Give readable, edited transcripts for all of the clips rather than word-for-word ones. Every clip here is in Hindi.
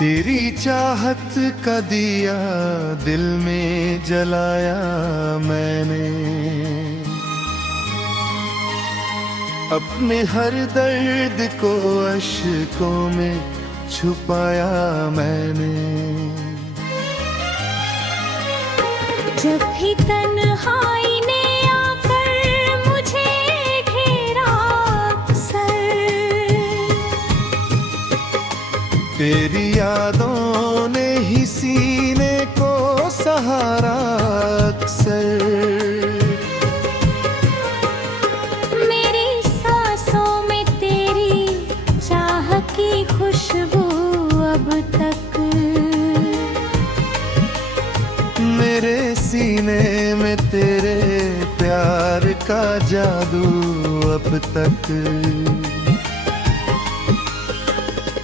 तेरी चाहत का दिया दिल में जलाया मैंने, अपने हर दर्द को अश्कों में छुपाया मैंने। जब भी तन्हाई ने आकर मुझे घेरा अक्सर, तेरी यादों ने ही सीने को सहारा अक्सर। मेरी सांसों में तेरी चाह की खुशबू अब तक, मेरे सीने में तेरे प्यार का जादू अब तक।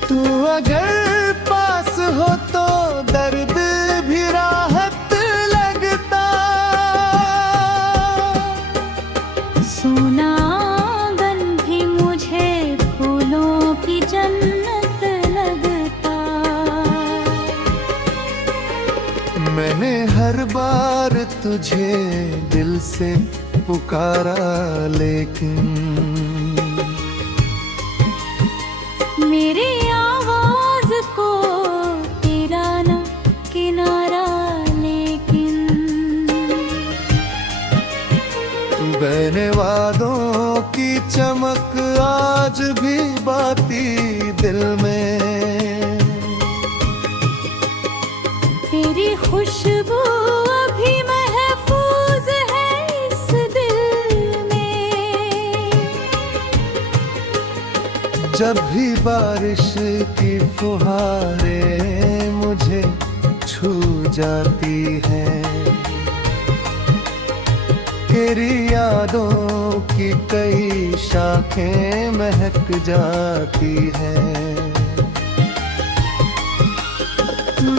तू अगर पास हो तो दर्द भी राहत लगता, सोना आंगन भी मुझे फूलों की जन्नत लगता। मैंने हर बार तुझे दिल से पुकारा, लेकिन मेरी आवाज को तेरा न किनारा, लेकिन बहने वादों की चमक आज भी बाती दिल में। तेरी खुशबू अभी महफूज है इस दिल में। जब भी बारिश की फुहारें मुझे छू जाती हैं, तेरी यादों की कई शाखें महक जाती हैं।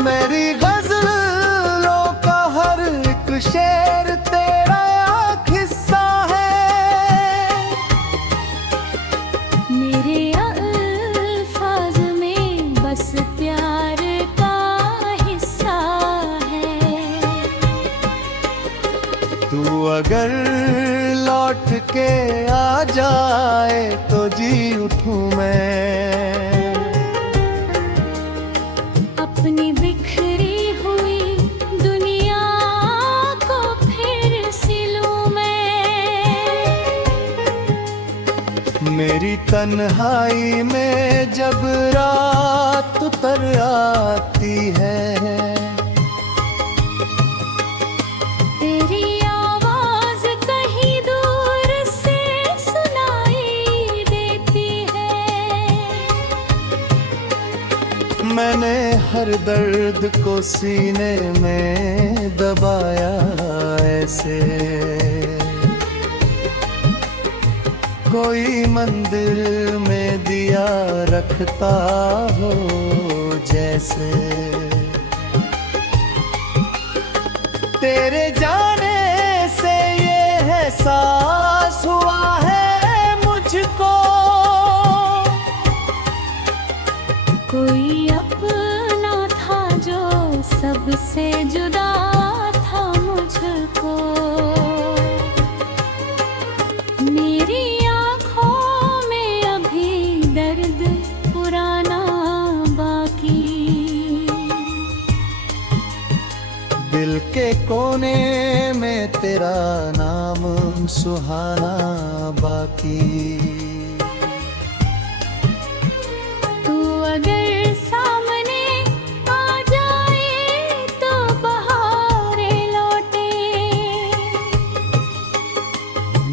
मेरी गज़लों का हर एक शेर तेरा एक हिस्सा है, मेरे अल्फाज में बस प्यार का हिस्सा है। तू अगर लौट के आ जाए तो जी उठूं मैं, अपनी बिखरी हुई दुनिया को फिर सिलूं मैं। मेरी तन्हाई में जब रात उतर आती है, तेरी आवाज कहीं दूर से सुनाई देती है। मैंने हर दर्द को सीने में दबाया ऐसे, कोई मंदिर में दिया रखता हो जैसे। तेरे जाने से ये एहसास हुआ है मुझको, कोई अपना था जो सबसे जुदा था मुझको। मेरी आँखों में अभी दर्द पुराना बाकी, दिल के कोने में तेरा नाम सुहाना बाकी। तू अगर सामने आ जाए तो बहारें लौटे,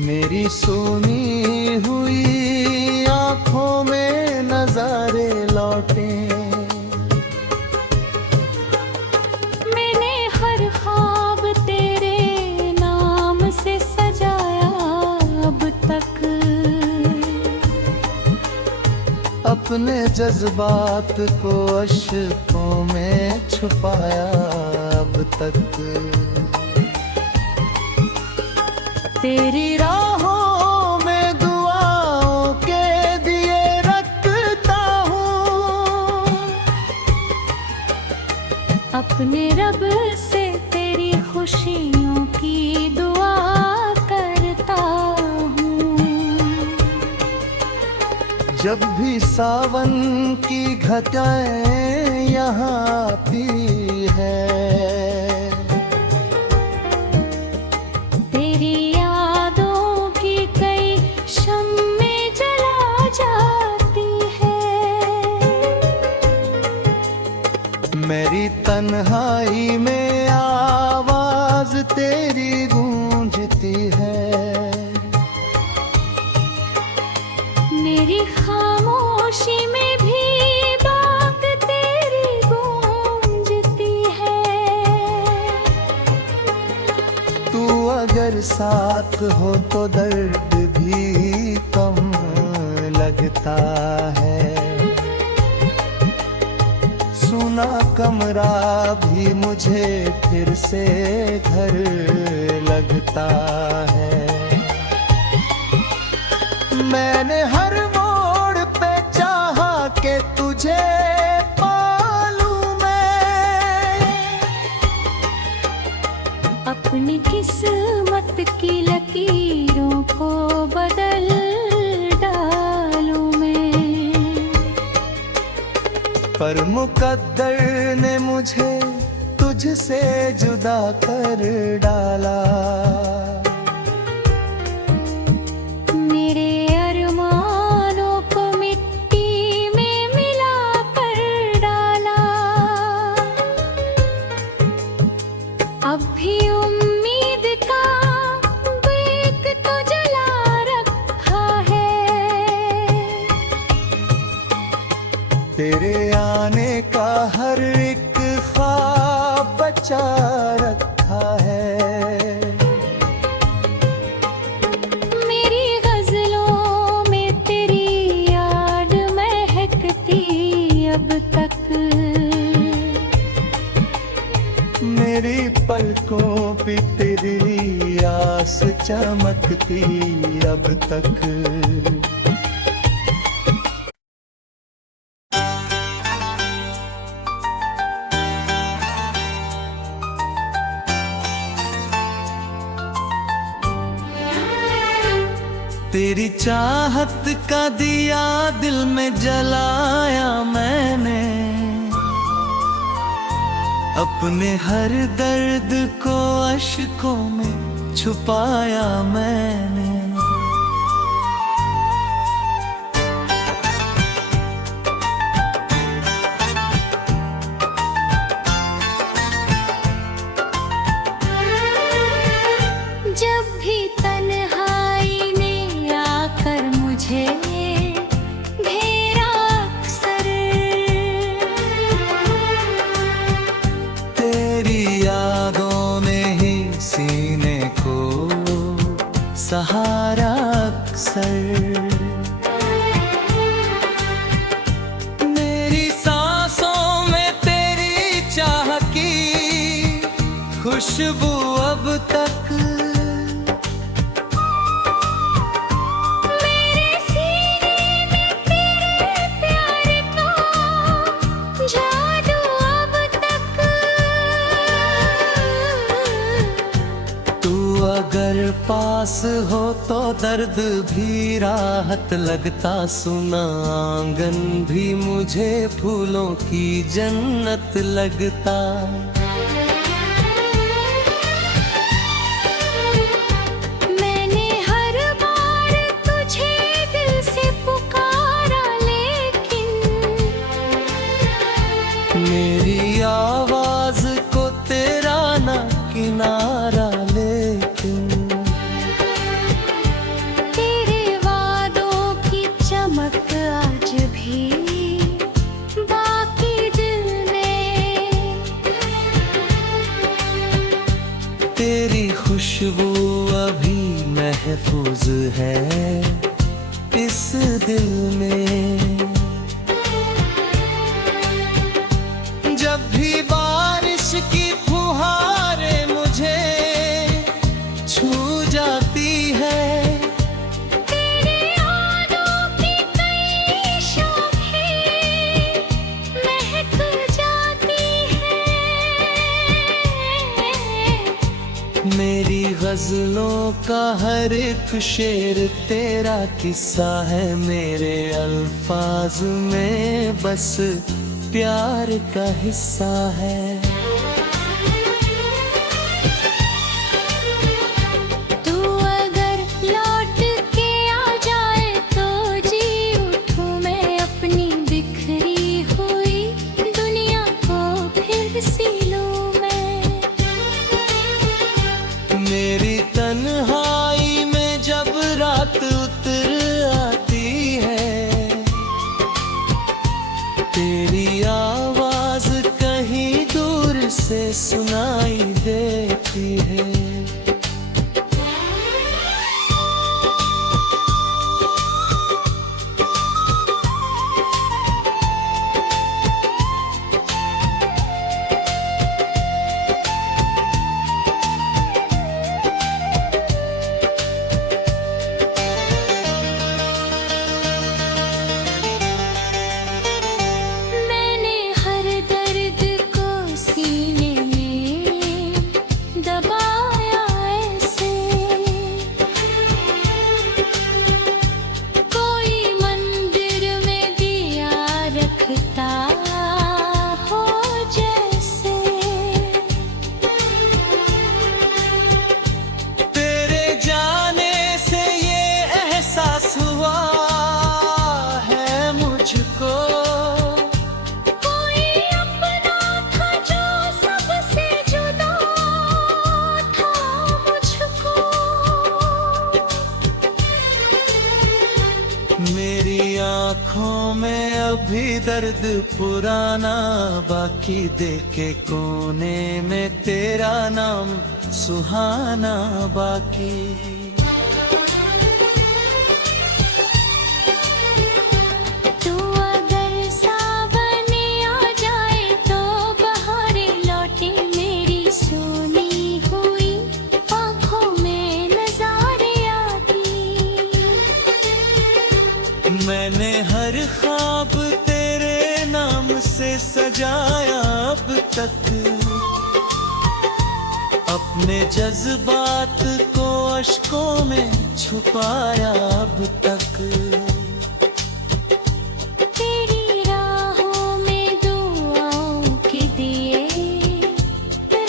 मेरी सोनी हुई आँखों में नजारे लौटे। मैंने हर ख्वाब तेरे नाम से सजाया अब तक, अपने जज्बात को अश्कों में छुपाया अब तक। तेरी राहों में दुआओं के दिए रखता हूँ, अपने रब से तेरी खुशियों की दुआ करता हूँ। जब भी सावन की घटाएं यहाँ आती है, तेरी यादों की कई शम्में जला जाती है। मेरी तन्हाई में आवाज तेरी गूंजती है। मेरी खामोशी में भी बात तेरी गूंजती है। तू अगर साथ हो तो दर्द भी कम लगता है। सुना कमरा भी मुझे फिर से घर लगता है। मैंने हर मोड़ पे चाहा कि तुझे पालूं मैं। अपनी किस्मत की लकीरों को बदल डालूं मैं। पर मुकद्दर ने मुझे तुझसे जुदा कर डाला। मेरे अरमानों को मिट्टी में मिला कर डाला। अब भी उम्मीद का बेक तो जला रखा है। तेरे आने का हर एक ख्वाब बचा रखा है। मेरी गजलों में तेरी याद महकती अब तक। मेरी पलकों पे तेरी आस चमकती अब तक। तेरी चाहत का दिया दिल में जलाया मैंने। अपने हर दर्द को अश्कों में छुपाया मैंने। जब भी तन्हाई ने आकर मुझे घेरा अक्सर। तेरी यादों ने ही सीने को सहारा अक्सर। मेरी सांसों में तेरी चाह की खुशबू अब तक। मेरे सीने में तेरे प्यार का जादू अब तक। तू अगर पास हो तो दर्द भी राहत लगता। सुना आंगन भी मुझे फूलों की जन्नत लगता। मैंने हर बार तुझे दिल से पुकारा, लेकिन मेरी आवाज को तेरा ना किनारा। लेकिन तेरे वादों की चमक आज भी बाकी दिल में। तेरी खुशबू अभी महफूज है इस दिल में। जब भी बारिश की फुहारें मुझे छू जाती है। तेरे यादों की कई शाखें महक जाती हैं। गजलों का हर एक शेर तेरा किस्सा है, मेरे अल्फाज में बस प्यार का हिस्सा है। तू अगर लौट के आ जाए तो जी उठूं मैं अपनी बिखरी हुई दुनिया को फिर सी लूं मैं। मेरी तन्हाई में जब रात उतर आती है, तेरी आवाज कहीं दूर से सुनाई देती है। मैंने हर दर्द को सीने में दबाया ऐसे, कोई मंदिर में दिया रखता हो जैसे। तेरे जाने से ये एहसास हुआ है मुझको, कोई अपना था जो सबसे जुदा था मुझको। मेरी आँखों में अभी दर्द पुराना बाकी, देखे कोने में तेरा नाम सुहाना बाकी। तू अगर सावन आ जाए तो बहारें लौटे मेरी सोनी हुई आँखों में नजारे आती। मैंने हर ख्वाब तेरे नाम से सजाया अब तक, अपने जज्बात को अश्कों में छुपाया अब तक। तेरी राहों में दुआओं के दिए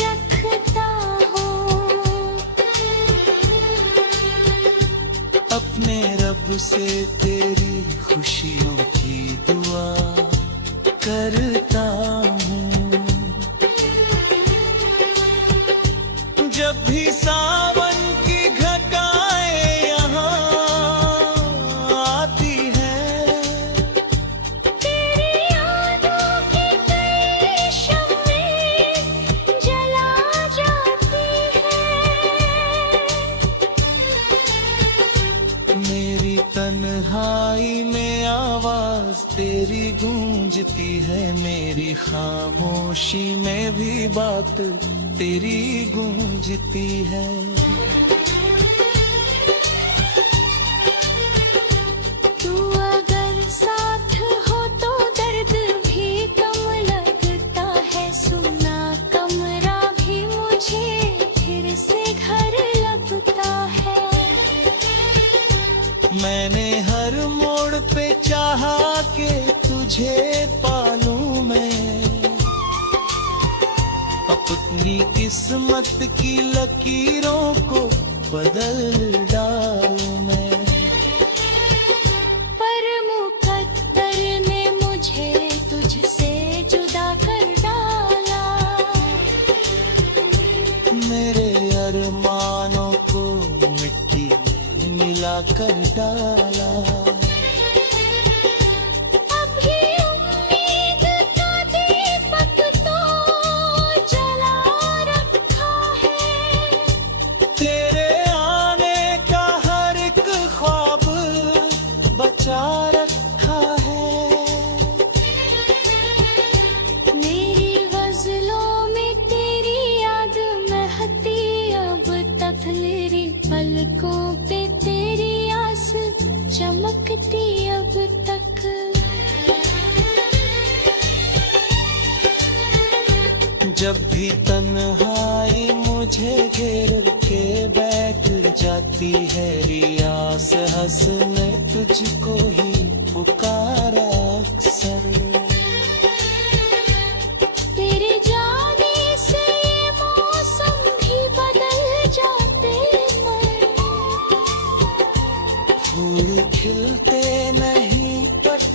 रखता हूँ, अपने रब से तेरी खुशियों की दुआ करता हूँ। जब भी सावन की घटाएं यहाँ आती है, तेरी यादों की कई शम्में जला जाती है। मेरी तन्हाई में आवाज तेरी गूंजती है, मेरी खामोशी में भी बात तेरी गूंजती है। तू अगर साथ हो तो दर्द भी कम लगता है, सुना कमरा भी मुझे फिर से घर लगता है। मैंने हर मोड़ पे चाहा कि तुझे पालूं मैं, अपनी किस्मत की लकीरों को बदल डालूं मैं। पर मुकद्दर ने मुझे तुझसे जुदा कर डाला, मेरे अरमानों को मिट्टी में मिला कर डाला। अभी उम्मीद का दीपक तो जला रखा है, तेरे आने का हर एक ख्वाब बचा रखा है। मेरी गजलों में तेरी याद महती अब तक, मेरी पलकों पे तेरी आस चमकती अब तक। जब भी तन्हाई मुझे घेरे के बैठ जाती है रियास हंसने तुझको ही पुकारा अक्सर। तेरे जाने से ये मौसम भी बदल जाते हैं। फूल खिलते नहीं पत्ती।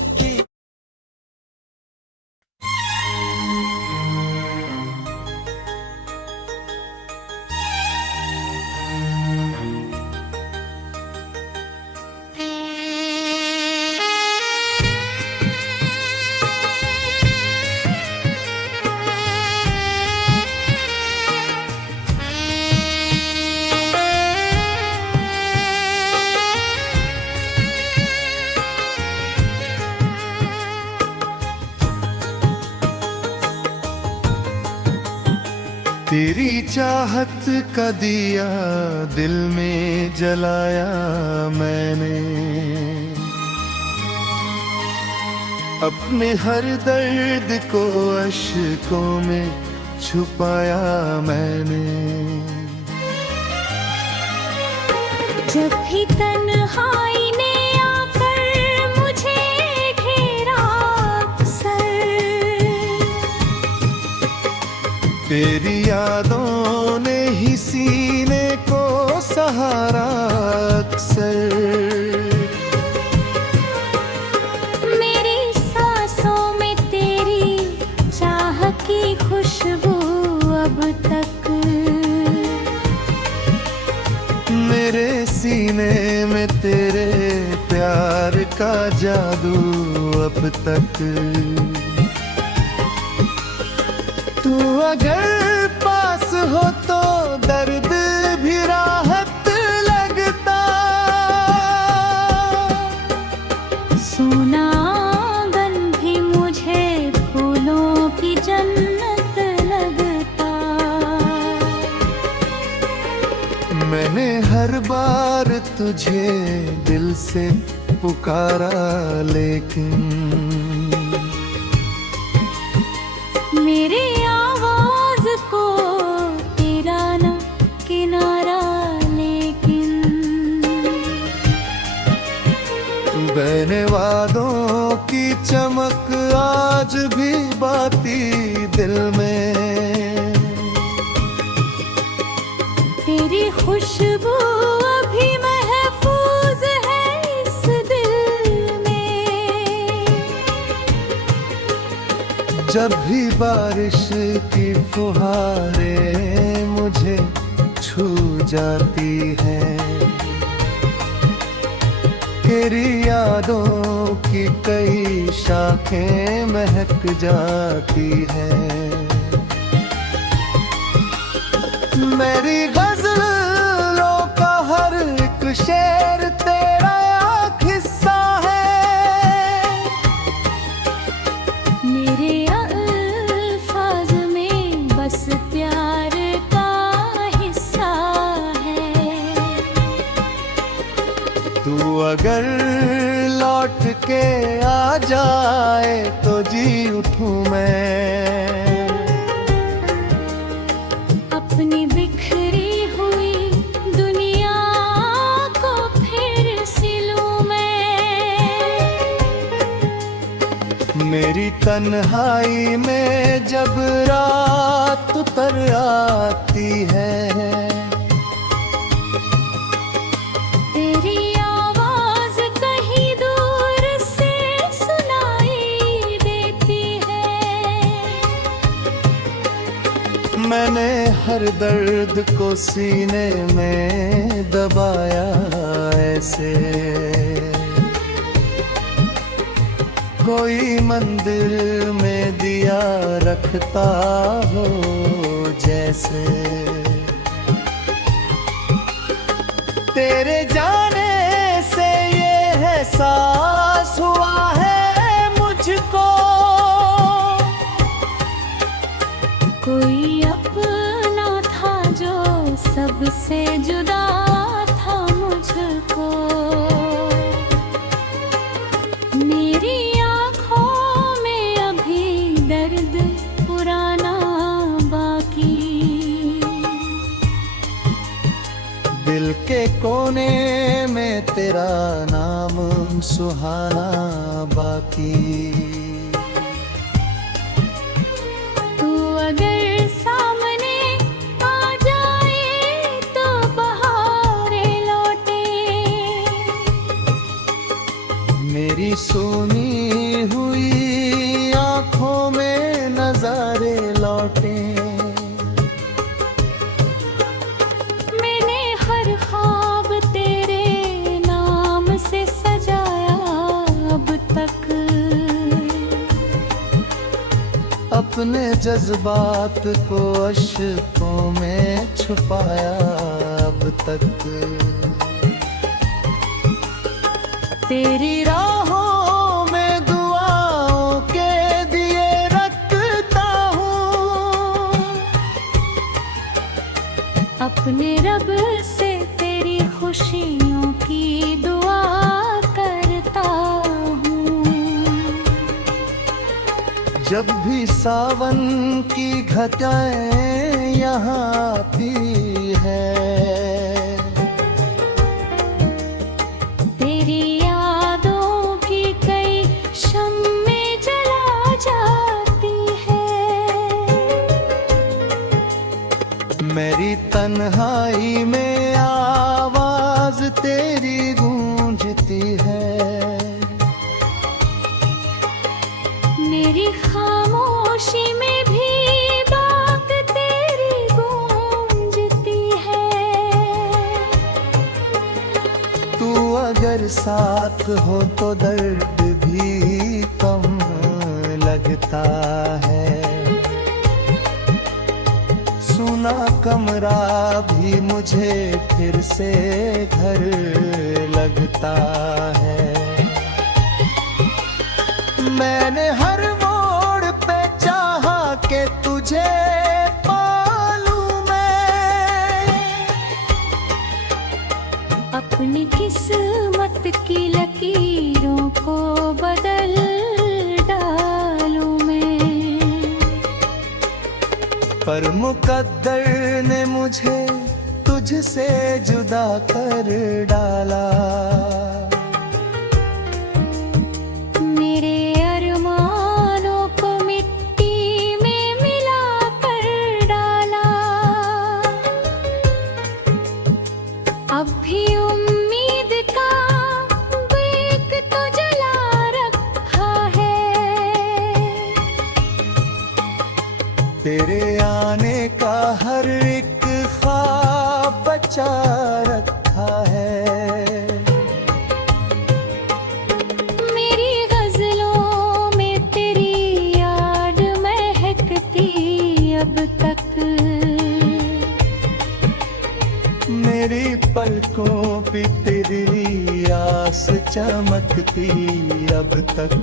तेरी चाहत का दिया दिल में जलाया मैंने, अपने हर दर्द को अश्कों में छुपाया मैंने। जब भी तन्हाई ने आकर मुझे घेरा अक्सर, तेरी यादों ने ही सीने को सहारा अक्सर। मेरी सांसों में तेरी चाह की खुशबू अब तक, मेरे सीने में तेरे प्यार का जादू अब तक। तू अगर पास हो तो दर्द भी राहत लगता, सोना आंगन भी मुझे फूलों की जन्नत लगता। मैंने हर बार तुझे दिल से पुकारा, लेकिन मेरी आवाज को तेरा न किनारा, लेकिन बहने वादों की चमक आज भी बाती दिल में। तेरी खुशबू अभी महफूज है इस दिल में। जब भी बारिश की फुहारें मुझे छू जाती हैं, तेरी यादों की कई शाखें महक जाती हैं। मेरी गज़लों का हर एक शेर तेरा हिस्सा है, मेरे अल्फाज में बस प्यार का हिस्सा है। तू अगर लौट के आ जाए तो जी उठूं मैं, अपनी बिखरी हुई दुनिया को फिर सिलूं मैं। मेरी तन्हाई में जब रात उतर आती है, तेरी आवाज कहीं दूर से सुनाई देती है। मैंने हर दर्द को सीने में दबाया ऐसे, कोई मंदिर में दिया रखता हो जैसे। तेरे जाने से ये एहसास हुआ है मुझको, कोई अपना था जो सबसे जुदा था मुझको। मेरी आँखों में अभी दर्द पुराना बाकी, सुहाना बाकी। तू अगर सामने आ जाए तो बहारें लौटे, मेरी सोनी हुई आंखों में नजारे लौटे। मैंने हर ख्वाब तेरे नाम से सजाया अब तक, अपने जज्बात को अश्कों में छुपाया अब तक। तेरी राहों में दुआओं के दिए रखता हूँ, अपने रब से तेरी खुशियों की दुआ करता हूँ। जब भी सावन की घटाएं यहाँ आती है, तेरी यादों भी कई शम्मे जला जाती है। मेरी तन्हाई में आवाज तेरी गूंजती है। मेरी खामोशी में भी बात तेरी गूंजती है। तू अगर साथ हो तो दर्द भी कम लगता है। सुना कमरा भी मुझे फिर से घर लगता है। मैंने हर मोड़ पे चाहा कि तुझे पालूं मैं, अपनी किस्मत की लकीरों को बदल डालूं मैं। पर मुकद्दर ने मुझे तुझसे जुदा कर डाला। मेरे अरमानों को मिट्टी में मिला कर डाला। अब भी उम्मीद का बेक तो जला रखा है। तेरे आने का हर एक ख्वाब बचा रखा है। मेरी गजलों में तेरी याद महकती अब तक। मेरी पलकों पे तेरी आस चमकती अब तक।